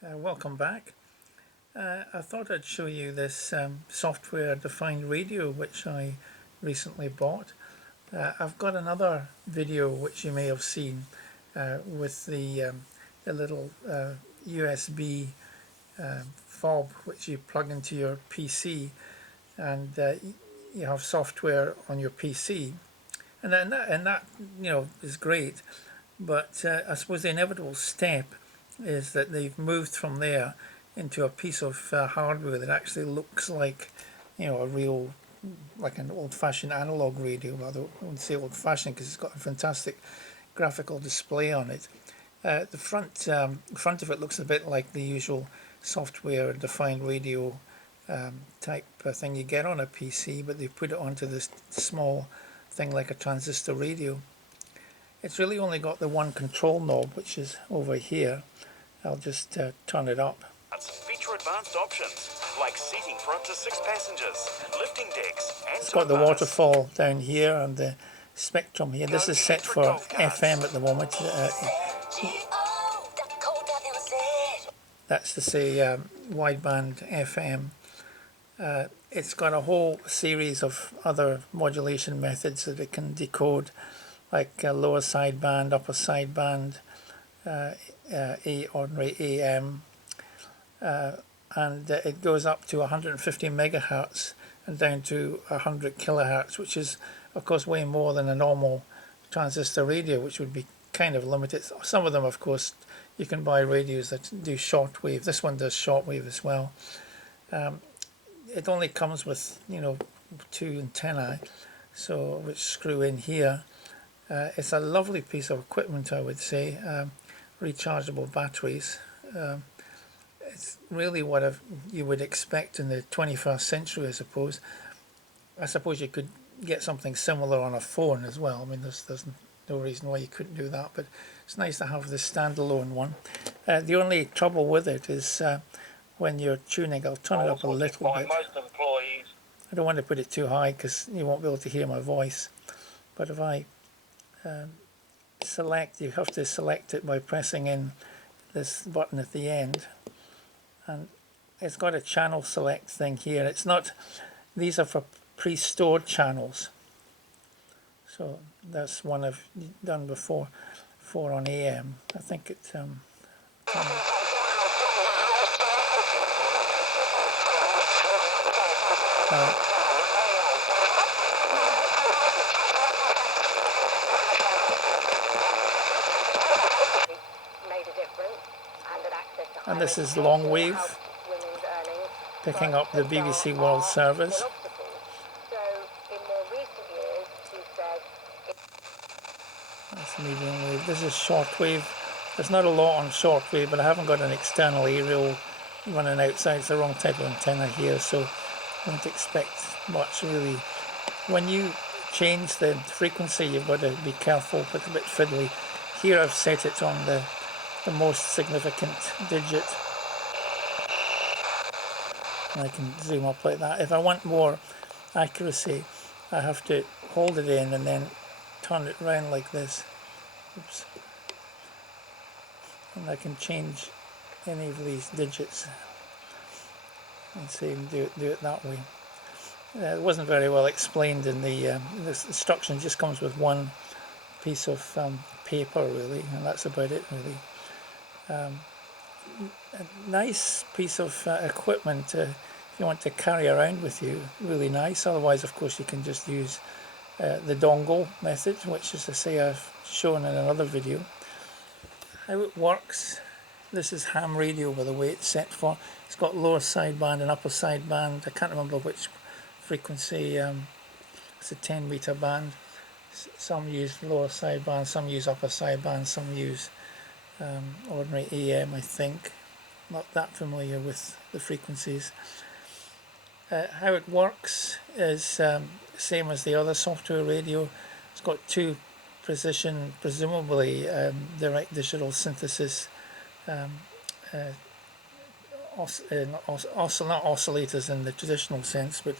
Welcome back. I thought I'd show you this software defined radio which I recently bought. I've got another video which you may have seen with the little USB fob which you plug into your PC, and you have software on your PC, and that is great. But I suppose the inevitable step is that they've moved from there into a piece of hardware that actually looks like, a real, like an old-fashioned analog radio. Although I wouldn't say old-fashioned because it's got a fantastic graphical display on it. The front of it looks a bit like the usual software-defined radio type thing you get on a PC, but they put it onto this small thing like a transistor radio. It's really only got the one control knob, which is over here. I'll just turn it up. Feature advanced options like seating for up to 6 passengers, lifting decks, and It's got the waterfall down here and the spectrum here. This is set for FM at the moment. That's to say wideband FM. It's got a whole series of other modulation methods that it can decode, like lower sideband, upper sideband, ordinary AM, and it goes up to 150 megahertz and down to 100 kilohertz, which is of course way more than a normal transistor radio, which would be kind of limited. Some of them, of course, you can buy radios that do shortwave. This one does shortwave as well. It only comes with two antennae, so which screw in here. It's a lovely piece of equipment, I would say. Rechargeable batteries. It's really what you would expect in the 21st century, I suppose. I suppose you could get something similar on a phone as well. I mean, there's no reason why you couldn't do that, but it's nice to have this standalone one. The only trouble with it is when you're tuning. I'll turn it up a little bit. I don't want to put it too high because you won't be able to hear my voice. But if I select, you have to select it by pressing in this button at the end, and it's got a channel select thing here. It's not, these are for pre-stored channels, so that's one I've done before on AM. I think it and this is long wave, picking up the BBC World Service. That's medium wave. This is shortwave. There's not a lot on shortwave, but I haven't got an external aerial running outside. It's the wrong type of antenna here, so I don't expect much really. When you change the frequency, you've got to be careful, but a bit fiddly. Here I've set it on the most significant digit, and I can zoom up like that. If I want more accuracy, I have to hold it in and then turn it round like this. Oops. And I can change any of these digits and see, and do it that way. It wasn't very well explained in the instruction. Just comes with one piece of paper really, and that's about it really. A nice piece of equipment if you want to carry around with you, really nice. Otherwise, of course, you can just use the dongle method, which, as I say, I've shown in another video. How it works: this is ham radio, by the way. It's set for. It's got lower sideband and upper sideband. I can't remember which frequency. It's a 10 meter band. Some use lower sideband, some use upper sideband, some use ordinary AM, I think. Not that familiar with the frequencies. How it works is same as the other software radio. It's got two precision, presumably direct digital synthesis not oscillators in the traditional sense, but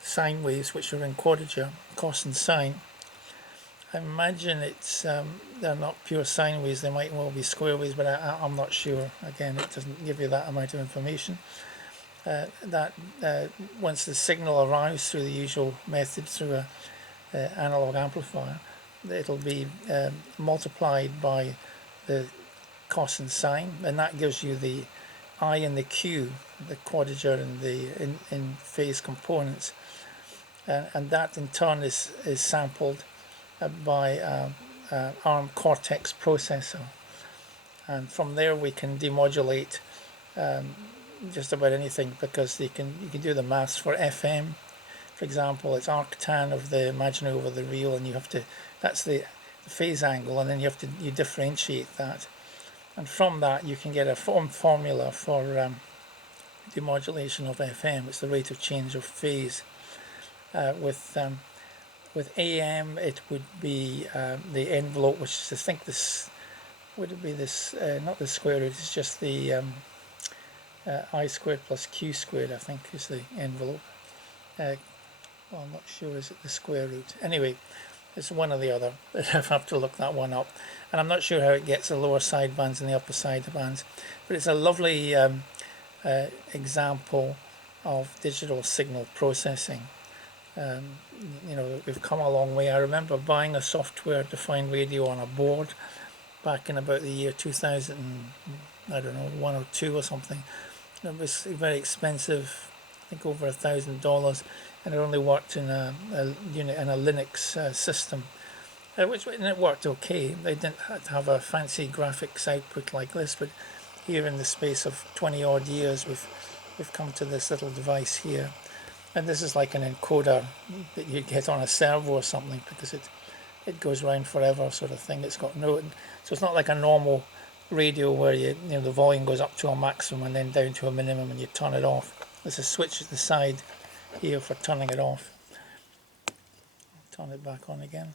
sine waves which are in quadrature, cos and sine. I imagine it's they're not pure sine waves. They might well be square waves, but I'm not sure. Again, it doesn't give you that amount of information. Once the signal arrives through the usual method through a analog amplifier, it'll be multiplied by the cosine sine, and that gives you the I and the Q, the quadrature and the in phase components, and that in turn is sampled by ARM Cortex processor, and from there we can demodulate just about anything, because you can do the maths for FM. For example, it's arctan of the imaginary over the real, and you have to, that's the phase angle, and then you differentiate that, and from that you can get a formula for demodulation of FM. It's the rate of change of phase. With AM, it would be the envelope, which is, I think this would it be this not the square root. It's just the I squared plus Q squared, I think, is the envelope. Well, I'm not sure, is it the square root? Anyway, it's one or the other. I have to look that one up. And I'm not sure how it gets the lower side bands and the upper side bands. But it's a lovely example of digital signal processing. We've come a long way. I remember buying a software-defined radio on a board back in about the year 2000, I don't know, 1 or 2 or something. It was very expensive, I think over $1,000, and it only worked in a Linux system, and it worked okay. They didn't have a fancy graphics output like this, but here in the space of 20 odd years, we've come to this little device here, and this is like an encoder that you get on a servo or something, because it goes round forever, sort of thing. It's got so it's not like a normal radio where the volume goes up to a maximum and then down to a minimum and you turn it off. There's a switch at the side here for turning it off. Turn it back on again.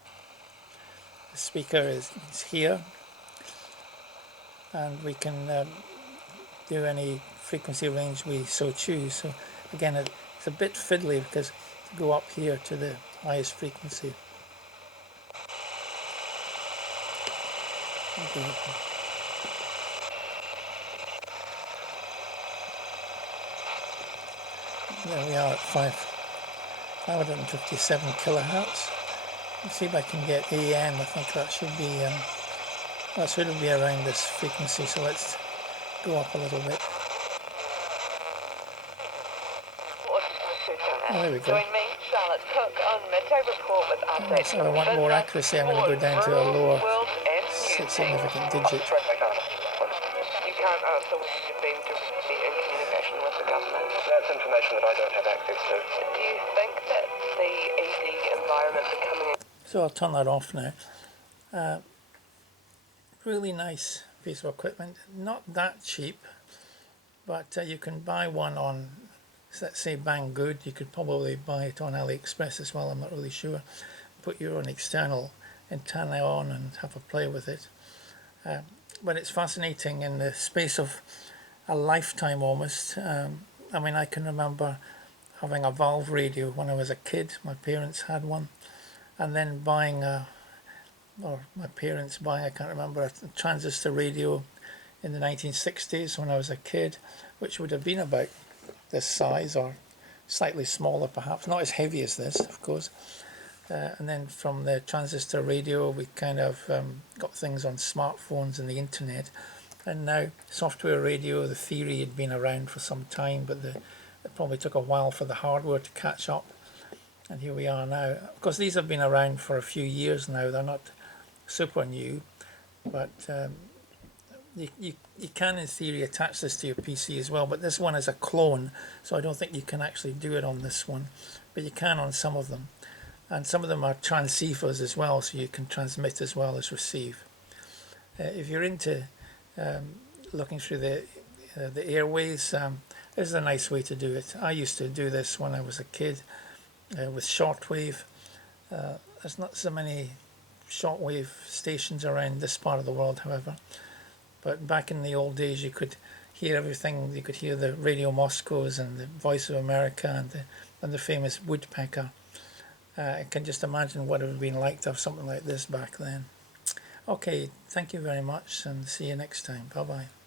The speaker is here, and we can do any frequency range we so choose. So again, it's a bit fiddly because to go up here to the highest frequency. Okay. There we are at 557 kilohertz. Let's see if I can get AM. I think that should be around this frequency. So let's go up a little bit. Oh, there we go. Join me, Charlotte Cook, on Midday Report with updates. So I want more accuracy. I'm going to go down to a lower significant digit. You can't answer whether you've been directly in communication with the government. That's information that I don't have access to. Do you think that the ED environment becoming... So I'll turn that off now. Really nice piece of equipment. Not that cheap, but you can buy one on, let's say, Banggood. You could probably buy it on AliExpress as well, I'm not really sure. Put your own external antenna on and have a play with it. But it's fascinating in the space of a lifetime almost. I mean, I can remember having a valve radio when I was a kid. My parents had one, and then buying I can't remember, a transistor radio in the 1960s when I was a kid, which would have been about this size or slightly smaller perhaps, not as heavy as this, of course. And then from the transistor radio we kind of got things on smartphones and the internet, and now software radio, the theory had been around for some time, but it probably took a while for the hardware to catch up, and here we are now. Of course, these have been around for a few years now. They're not super new, but you can in theory attach this to your PC as well, but this one is a clone, so I don't think you can actually do it on this one, but you can on some of them. And some of them are transceivers as well, so you can transmit as well as receive. If you're into looking through the airways, this is a nice way to do it. I used to do this when I was a kid with shortwave. There's not so many shortwave stations around this part of the world, however. But back in the old days, you could hear everything. You could hear the Radio Moscows and the Voice of America and the famous Woodpecker. I can just imagine what it would have been like to have something like this back then. Okay, thank you very much, and see you next time. Bye bye.